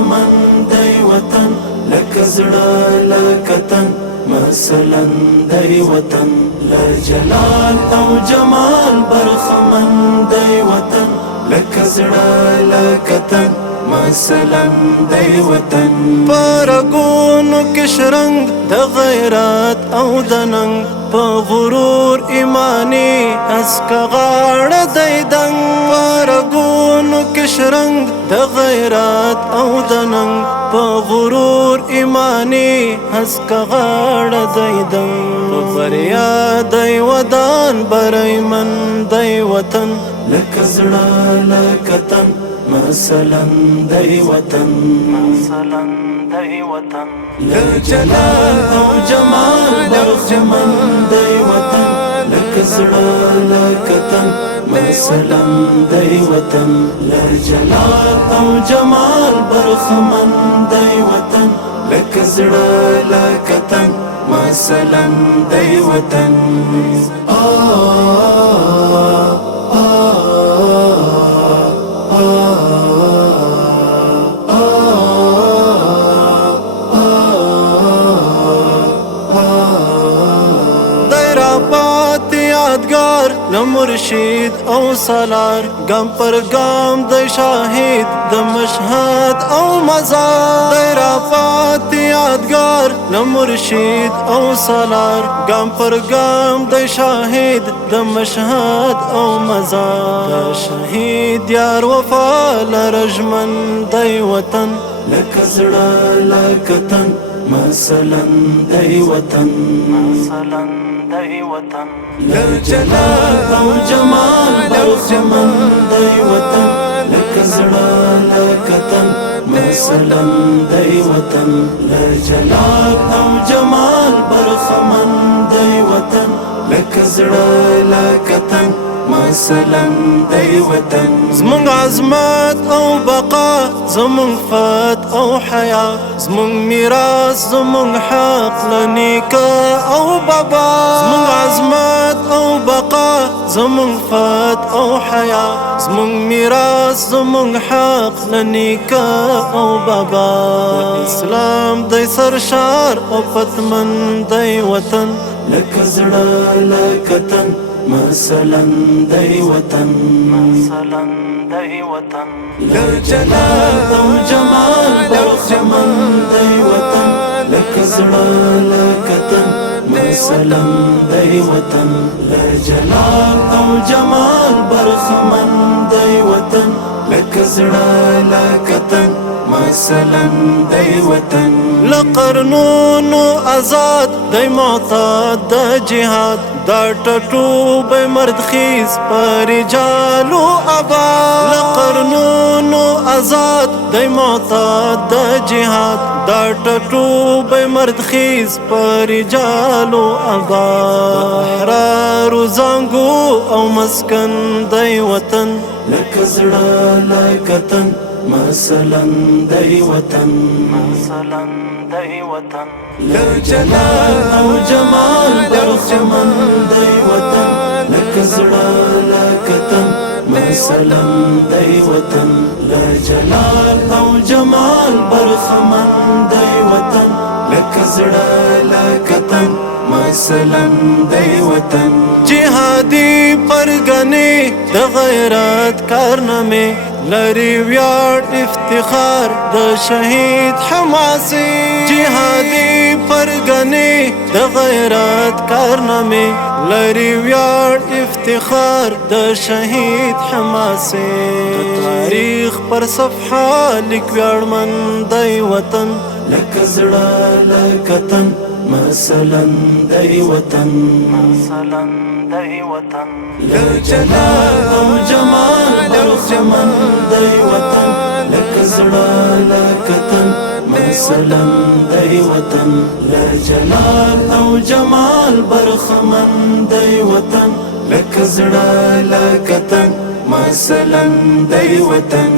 برخمن دی وطن لکه زړه لکه تن مثلا دی وطن له جلال او جمال برخمن دی وطن لکه زړه لکه تن مثلا دی وطن پرګونو کې شرنګ د غیرت او د ننګ په غرور ایمانی اسک غاړه دی دنګ پرګونو کې شرنګ د غیرت او د ننګ په غرور ایمانی اسک غاړه دی دنګ په بریا دی ودان بریمن دی وطن لکه زړه لکه تن مثلا دی وطن لجلال او جمال برخمن دی وطن لکه زړه لکه تن مثلا دی وطن لجلال او جمال برخمن دی وطن لکه زړه لکه تن مثلا دی وطن یادگار لمرشید او سالار گام پر گام د شاهد د مشهد او مزار رافات یادگار لمرشید او سالار گام پر گام د شاهد د مشهد او مزار شهید یار وفا لرجمن دی وطن لکه زړه لکه تن مثلا دی وطن لجلال او جمال برخمن دی وطن لکه زړه لکه تن مثلا دی وطن لجلال او جمال برخمن دی وطن لکه زړه لکه تن مثلا دی وطن زمونږ عظمت او بقا زمونږ فت او حیا زمونږ میراث زمونږ حق لنیکه او بابا زمونږ عظمت او بقا زمونږ فت او حیا زمونږ میراث زمونږ حق لنیکه او بابا اسلام دی سرشار او فتمن دی وطن لکه زړه لکه تن مثلا دی وطن لجلال او جمال برخمن دی وطن لکه زړه لکه تن مثلا دی وطن لجلال او جمال برخمن دی وطن لکه زړه لکه تن مثلا دی وطن لقرنون آزاد دی معتاد د جهاد دا ټټو به مرد خیز پر رجالو آباد لقرنون آزاد دی معتاد د جهاد دا ټټو به مرد خیز پر رجالو آباد احرار زنګو او مسکن دی وطن لکه زړه لکه تن مثلا دی وطن لجلال او جمال برخمن دی وطن لکه زړه لکه تن مثلا دی وطن لجلال او جمال برخمن دی وطن لکه زړه لکه تن مثلا دی وطن جهادی پرګنې د غیرت کارنامې لری ویاړ افتخار د شهید حماسي جهادي پرګنې د غیرت کارنامې لری ویاړ افتخار د شهید حماسي تاریخ پر صفحه لیک ویاړمن دی وطن لکه زړه لکه تن مثلا دی وطن لجلال او جمال برخمن دی وطن لکه زړه لکه تن مثلا دی وطن لجلال او جمال برخمن دی وطن لکه زړه لکه تن مثلا دی وطن